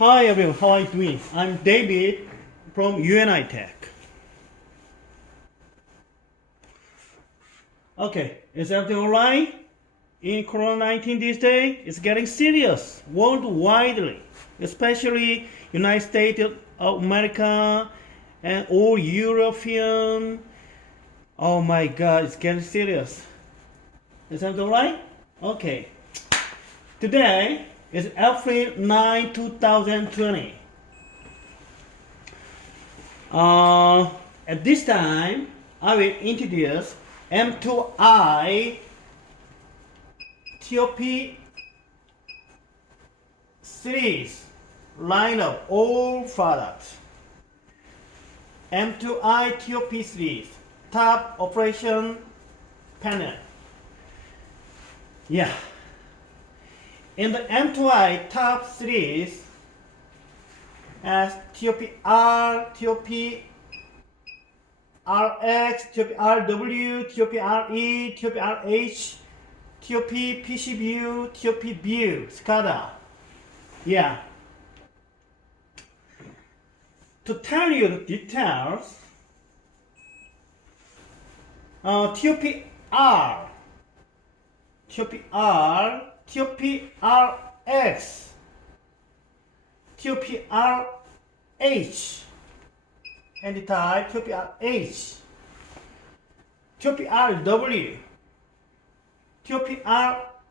Hi everyone, how are you doing? I'm David from UNITEC. Okay, is everything alright? In Corona-19 these days, it's getting serious worldwide, especially United States of America and all European. Oh my God, it's getting serious. Is everything alright? Okay. Today is April 9, 2020. At this time, I will introduce M2I TOP Series line-up all products. M2I TOP Series Top Operation Panel. Yeah. In the M2I Top Series, as TOPR, TOPRX, TOPRW, TOPRE, TOPRH, TOP-PCVIEW, TOP-PCVIEW, SCADA. Yeah. To tell you the details, TOPR, TOPRX, TOPRH, and the type TOPRH, TOPRW, TOPRE.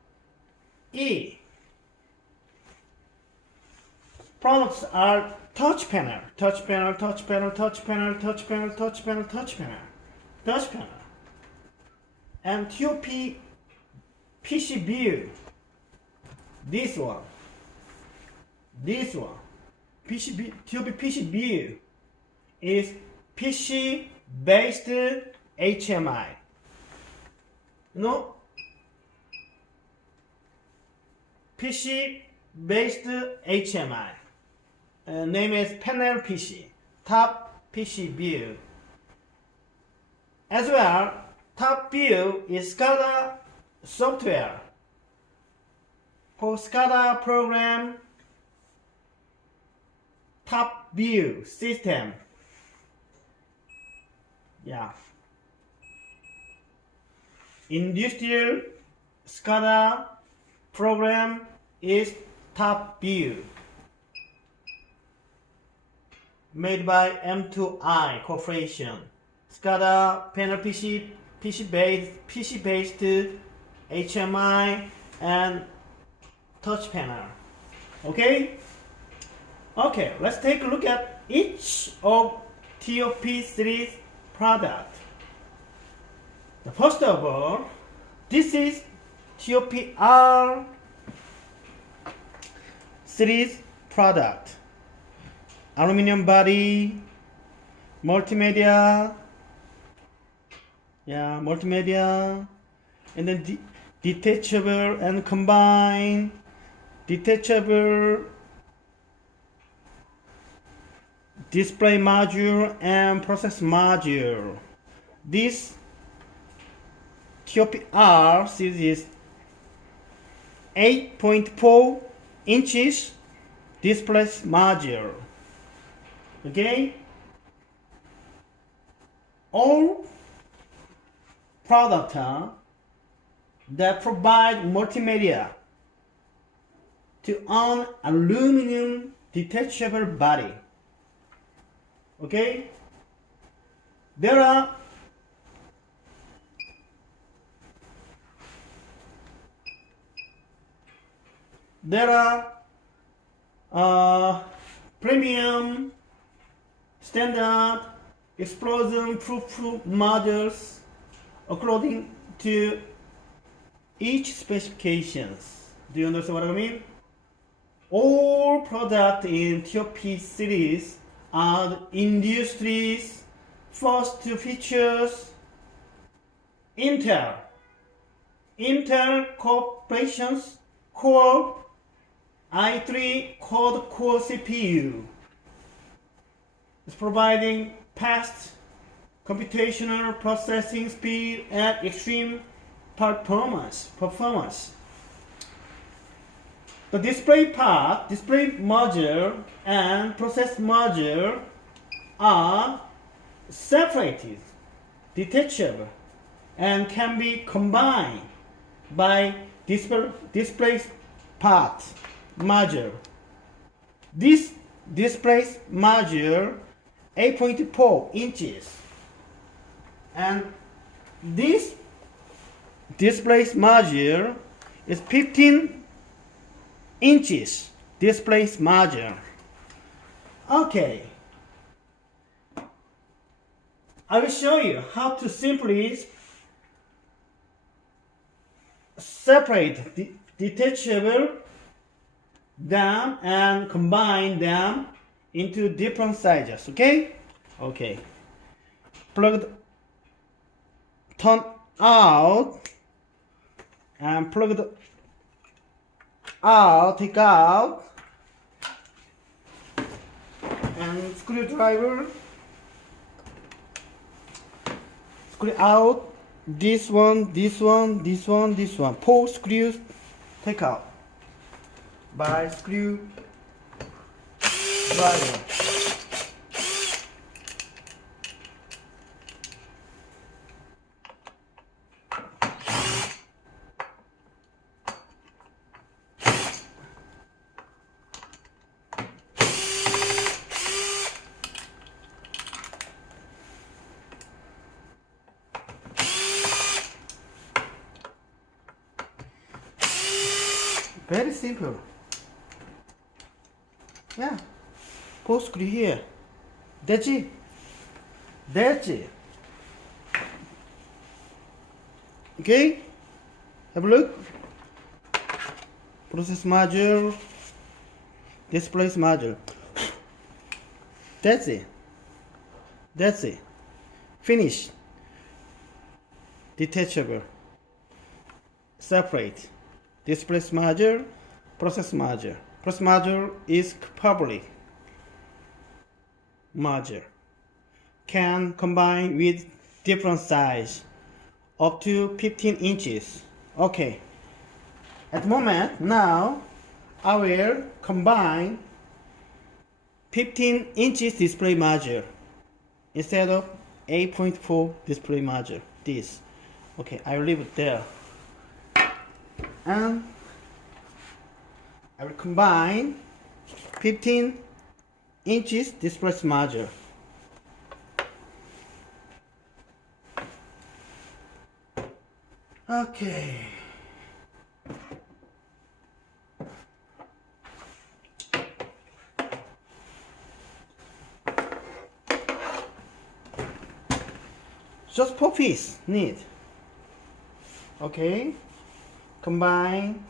Products are touchpanel, touchpanel, touchpanel, touchpanel, touchpanel, touchpanel, touchpanel, touchpanel, and TOP-PCVIEW. This one, TOP-PCVIEW is PC-based HMI. You know, PC-based HMI. Name is PanelPC Top-PCVIEW. As well, Top-View is SCADA software for SCADA program Top-View system. Yeah. Industrial SCADA program is Top-View, made by M2I Corporation. SCADA PanelPC PC-based HMI and touchpanel. Okay? Okay, let's take a look at each of TOP series product. First of all, this is TOPR series product. Aluminum body, multimedia, and then detachable and combined, detachable display module and process module. This TOPR series is 8.4 inches display module. Okay, all products that provide multimedia to an aluminum detachable body. Okay, there are premium, standard, explosion proof models according to each specifications. Do you understand what I mean? All products in TOP series are the industry's first features. Intel Corporation's Core i3 quad-core CPU is providing fast computational processing speed at extreme performance. the display part, display module and process module are separated, detachable, and can be combined by display part module. This display module 8.4 inches, and this display module is 15 inches display module. Okay, I will show you how to simply separate the detachable them and combine them into different sizes. Okay? Okay. Turn out and plug out, take out, and screwdriver, screw out this one, this one, this one, this one. 4 screws take out by screwdriver. Very simple. Yeah. 4 screw here. That's it. That's it. Okay? Have a look. Process module. Display module. That's it. That's it. Finish. Detachable. Separate. Display module, process module. Process module is public module. Can combine with different size up to 15 inches. Okay. At the moment, now I will combine 15 inches display module instead of 8.4 display module. This. Okay, I will leave it there. And I will combine 15 inches display module. Okay. Just 4 pieces need. Okay. Combine.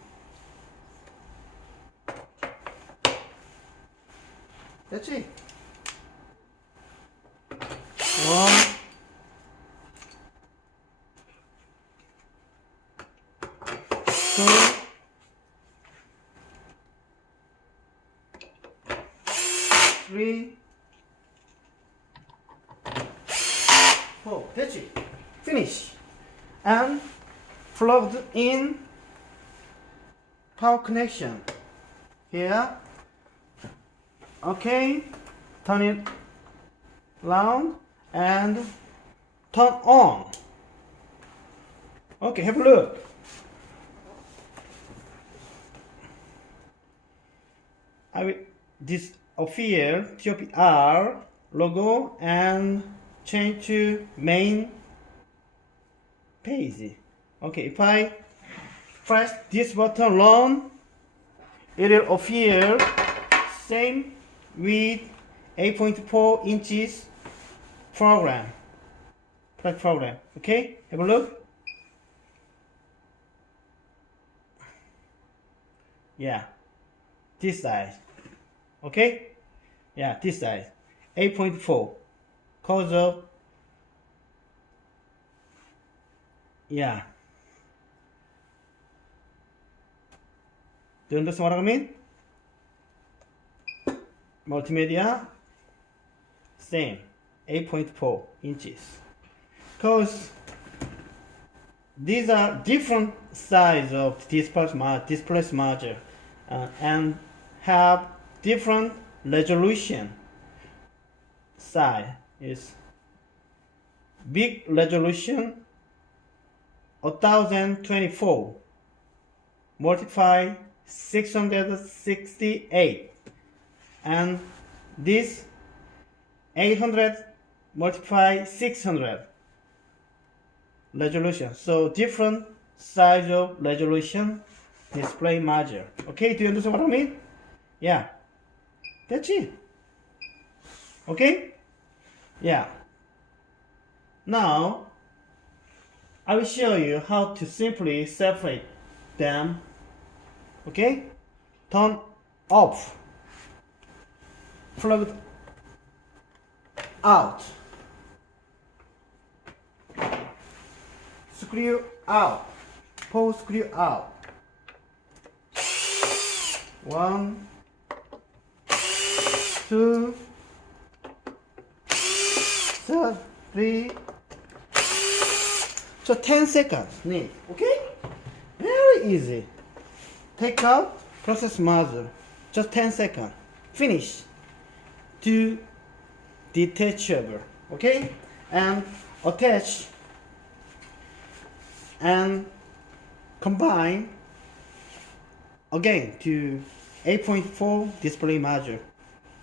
That's it. 1, 2, 3, 4. That's it. Finish. And plugged in power connection here. Okay, turn it round and turn on. Okay, have a look. I will this appear TOPR logo and change to main page. Okay, if I press this button long, it will appear same with 8.4 inches program. Okay, have a look. Yeah, this size. Okay, yeah, this size 8.4 cause of, yeah. Do you understand what I mean? Multimedia, same, 8.4 inches. Because these are different size of display module, and have different resolution. Size is big resolution 1024 multiply 668, and this 800 multiply 600 resolution. So different size of resolution display module. Okay, do you understand what I mean? Yeah, that's it. Okay, yeah. Now I will show you how to simply separate them. Okay, turn off, plug out, screw out, pull screw out. 1, 2, 3. So 10 seconds need. Okay, very easy. Take out process module, just 10 seconds. Finish. To detachable. Okay, and attach and combine again to 8.4 display module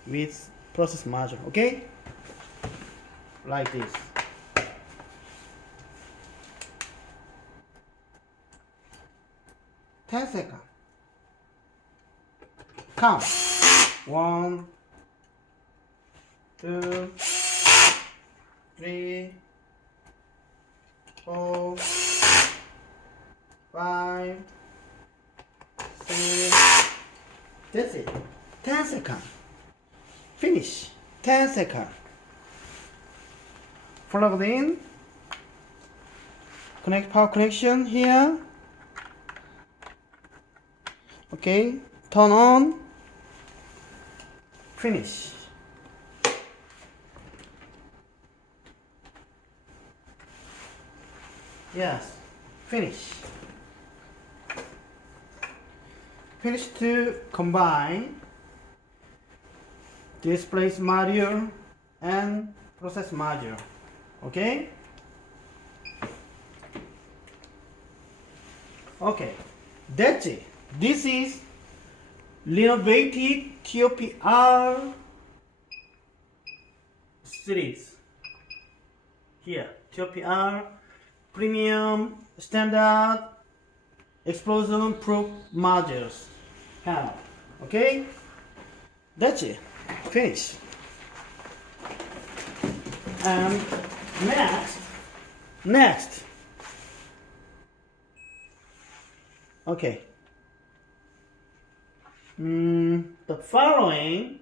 with process module. Okay, like this. Ten seconds. Count. 1, 2, 3, 4, 5, 6. That's it. 10 seconds. Finish. 10 seconds. Plugged in. Connect power connection here. Okay. Turn on. Finish. Yes. Finish. Finish to combine display module and process module. Okay? Okay. That's it. This is innovative TOPR series. Here, TOPR premium standard explosion proof modules. Panel. Okay? That's it. Finish. And next. Okay. The following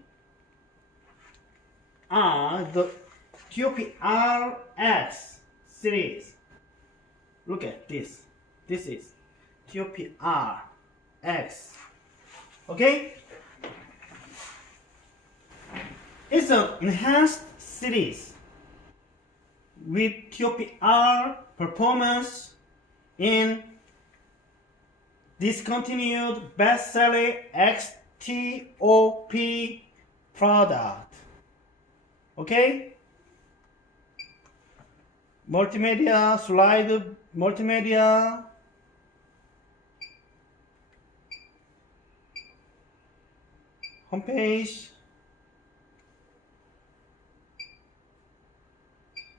are the TOPRX series. Look at this. This is TOPRX. Okay? It's an enhanced series with TOPR performance in discontinued best-selling XTOP product. Okay? Multimedia, slide multimedia. Homepage.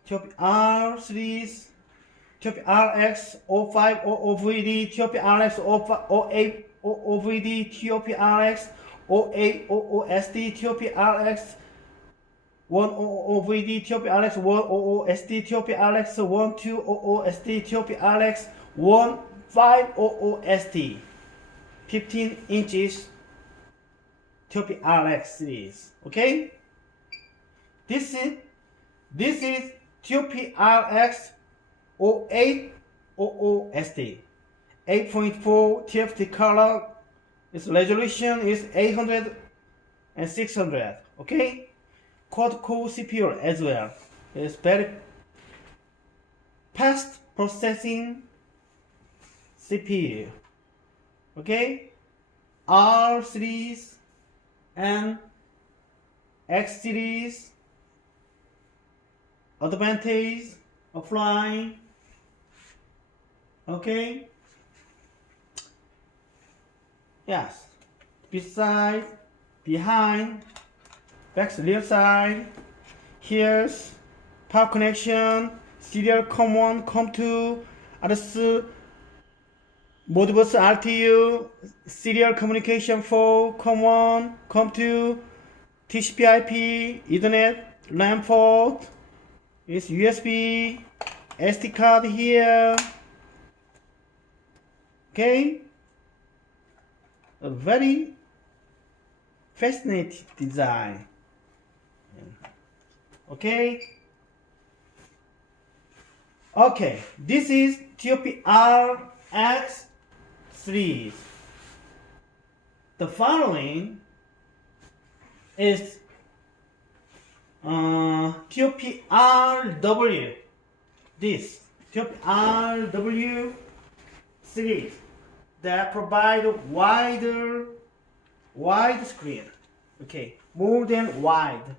TOPR series. TOPRX 0500VD, TOPRX 0800VD, TOPRX 0800SD, TOPRX 100VD, TOPRX 100SD, TOPRX 1200SD, TOPRX 1500SD, 15 inches TOPRX series. Okay? This is TOPRX 0800SD, 8.4 TFT color. Its resolution is 800 and 600. Okay, quad-core CPU as well. It's very fast processing CPU. Okay, R series and X series advantage applying. Okay. Yes. Beside, behind, back rear side. Here's power connection, serial COM1, COM2, RS Modbus RTU, serial communication for COM1, COM2, TCP/IP, Ethernet, LAN port, is USB, SD card here. Okay, a very fascinating design. Okay. Okay, this is TOPRX series. The following is TOPRW. This TOPRW series that provide wide screen. Okay, more than wide.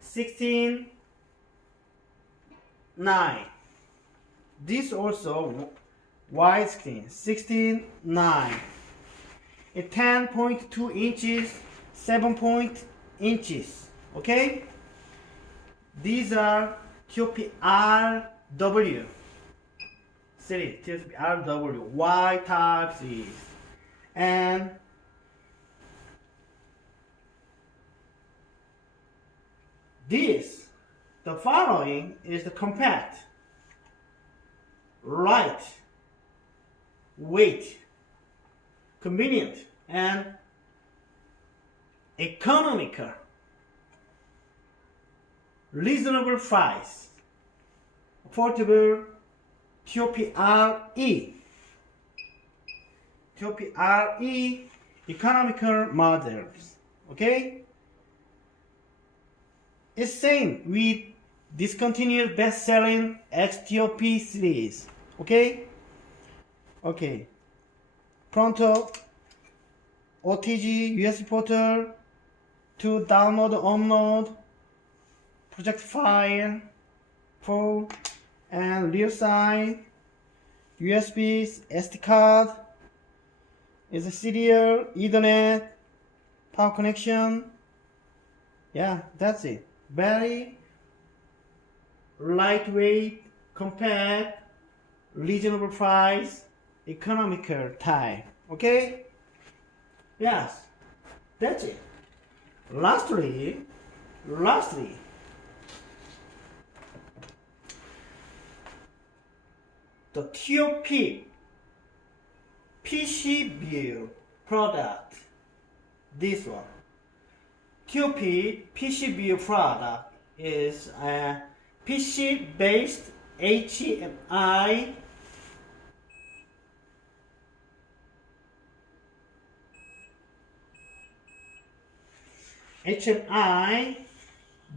16:9. This also wide screen. 16:9. It's 10.2 inches, 7 inches. Okay. These are TOPRW series. TOPRW Y type series, and the following is the compact, light, weight, convenient, and economical, reasonable price, affordable TOPRE economical models. Okay. It's same with discontinued best-selling XTOP series. Okay. Okay. Pronto OTG USB portal to download, upload, project file, for and rear side USB SD card is a serial Ethernet power connection. Yeah, that's it. Very lightweight, compact, reasonable price, economical type. Okay? Yes, that's it. Lastly, the TOP PCBU product. This one. TOP PCBU product is a PC based HMI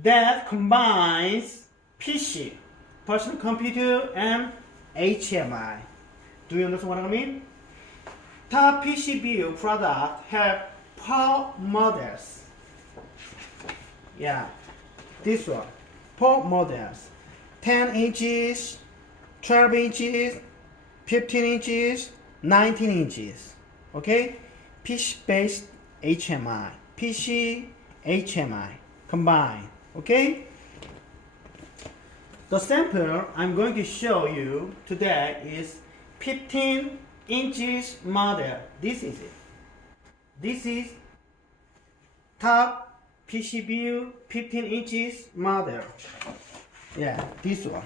that combines PC, personal computer, and HMI. Do you understand what I mean? Top PCBU product have 4 models. Yeah, this one. 4 models. 10 inches, 12 inches, 15 inches, 19 inches. Okay? PC based HMI. PC HMI combined. Okay? The sample I'm going to show you today is 15 inches model. This is it. This is top PCBU 15 inches model. Yeah, this one.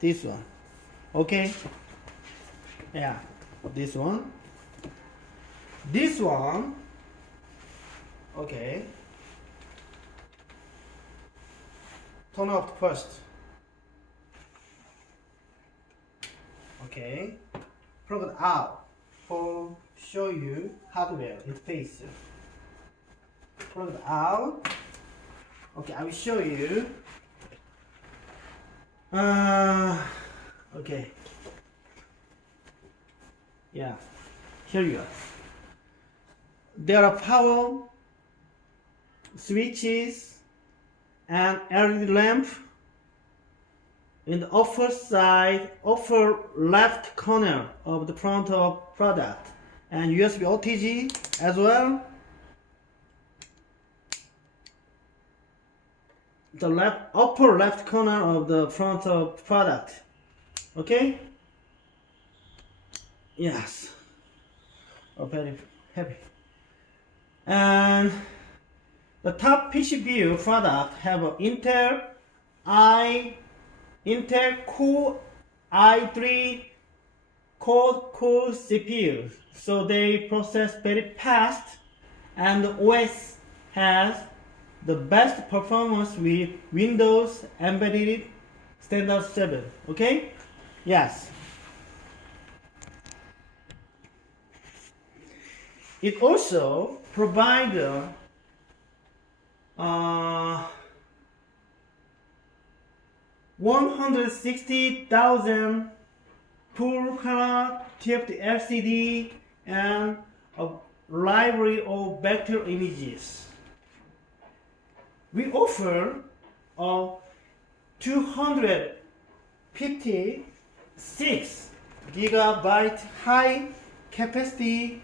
This one. Okay? Yeah, this one. This one. Okay. Turn off first. Okay. Plug it out for show you hardware interface. Plug it out. Okay, I will show you. Okay. Yeah. Here you go. there are power switches and LED lamp in the upper side, upper left corner of the front of product, and USB OTG as well. The upper left corner of the front of product. Okay? Yes. Oh, very heavy. And the top PCBU product have an Intel Core i3 core CPU, so they process very fast, and the OS has the best performance with Windows Embedded Standard 7. Okay? Yes. It also provides 160,000 full color TFT LCD and a library of vector images. We offer a 256 gigabyte high capacity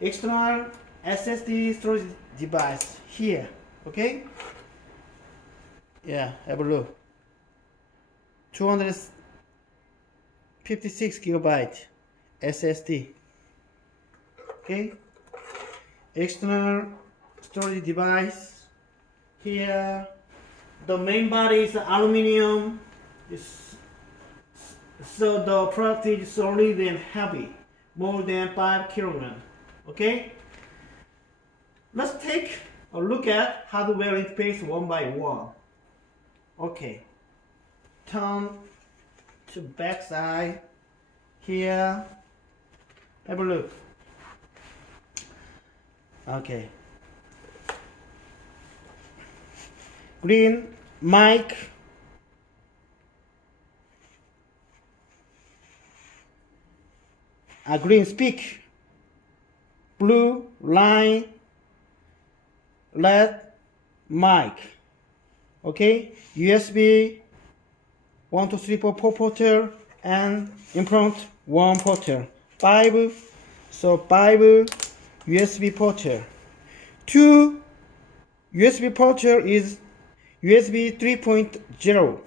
external SSD storage device here. Okay? Yeah, have a look. 256 gigabyte SSD. Okay? External storage device here. The main body is aluminum, so the product is solid and heavy, more than 5 kilograms. Okay? Let's take a look at hardware interface one by one. Okay. Turn to back side here. Have a look. Okay. Green mic. A green speak. Blue line. LED mic. Okay. USB 1, 2, 3, 4 porter, and in front 1 porter. 5 USB porter. 2 USB porter is USB 3.0.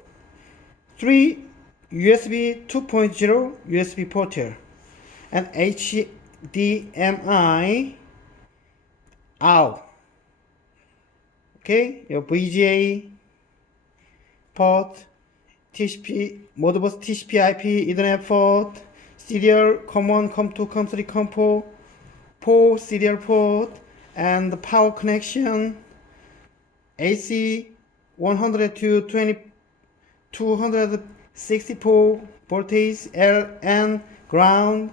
3 USB 2.0 USB porter, and HDMI out. Okay, your VGA port, TCP, modbus TCP IP Ethernet port, serial COM1, COM2, COM3, COM4, 4 serial port, and the power connection, AC 100 to 264 voltage, L and ground,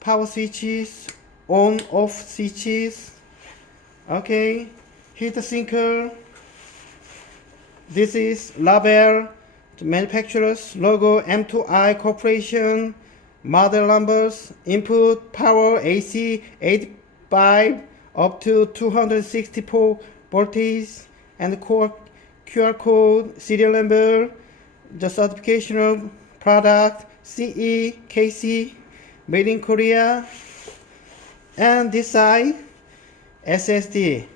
power switches, on off switches. Okay, heat sinker. This is label, the manufacturer's logo, M2I Corporation, model numbers, input power AC 85 up to 264 voltage, and the core QR code, serial number, the certification of product, CE, KC, made in Korea, and this side, SSD.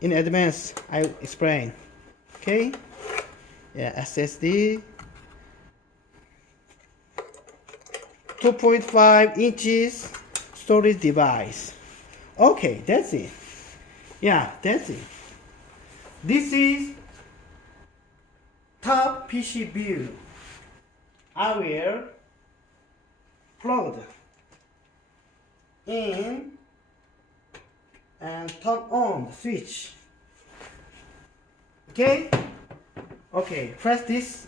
In advance, I explain. Okay? Yeah, SSD. 2.5 inches storage device. Okay, that's it. Yeah, that's it. This is Top-PCVIEW. I will plug in and turn on the switch. Okay? Okay, press this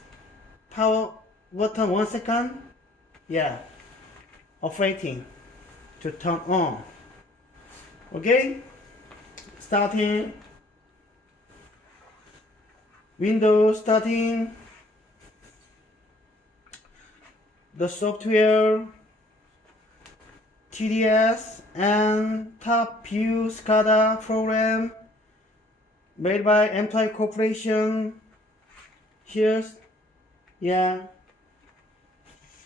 power button 1 second. Yeah, operating to turn on. Okay? Starting. Windows starting. The software TDS and TOPRW SCADA program made by M2I Corporation. Here's, yeah,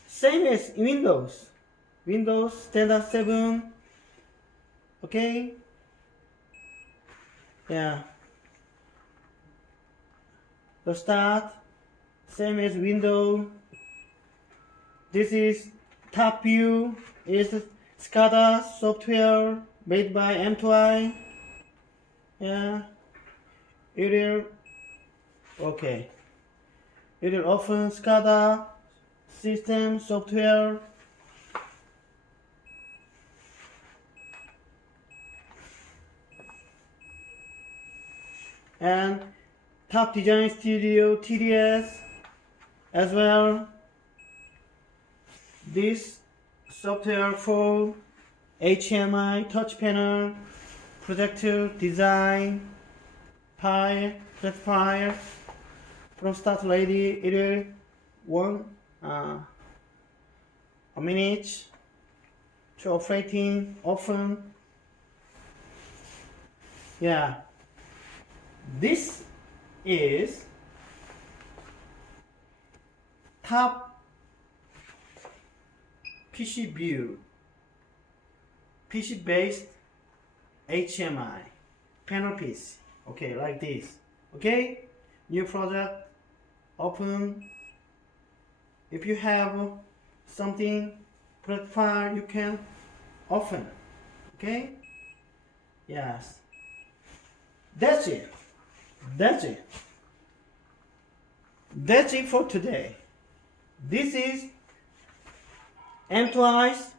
same as Windows Standard 7. Okay, yeah, the start same as Windows. This is TOPRW, is SCADA software made by M2I. Yeah, it will, okay, it will often SCADA system software. And Top Design Studio TDS as well. This software for HMI Touchpanel projector design file, from start ready. It will a minute to operating often. Yeah, this is Top-PCVIEW, PC based HMI PanelPC. Okay, like this. Okay, new project, open. If you have something project file, you can open. Okay, yes, that's it. That's it for today. This is M2I's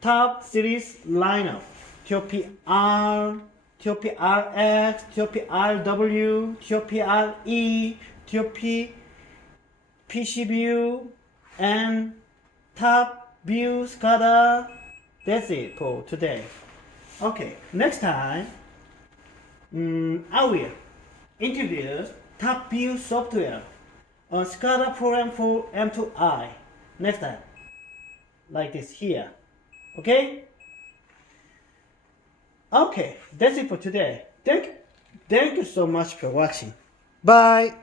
Top Series Line-UP. TOPR, TOPRX, TOPRW, TOPRE, TOP-PCVIEW, and TOPRW SCADA. That's it for today. Okay, next time I will introduce TOPRW software on SCADA program for M2I. Next time, like this here. Okay? Okay, that's it for today. Thank you so much for watching. Bye.